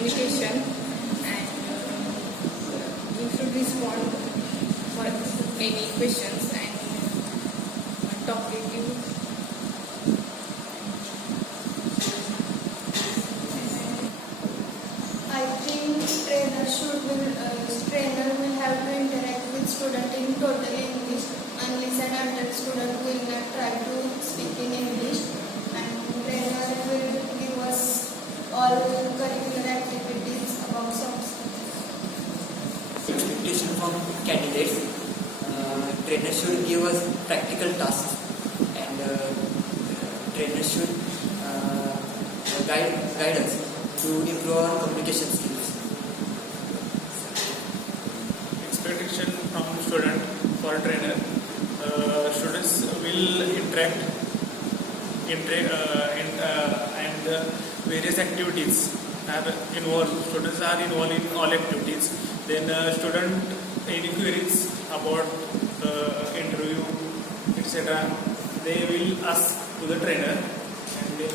communication, and you should respond for any questions and talkative. I think trainer will have to interact with student in totally English, unless and until student will not try to speak in English. And trainer will give us all curricular activities about subjects. Expectation from candidates. Trainer should give us practical tasks, and trainer should guide us to improve our communication skills. Expectation from student for trainer. Students will interact and various activities are involved. Students are involved in all activities. Then student inquiries about interview, etc. They will ask to the trainer, and then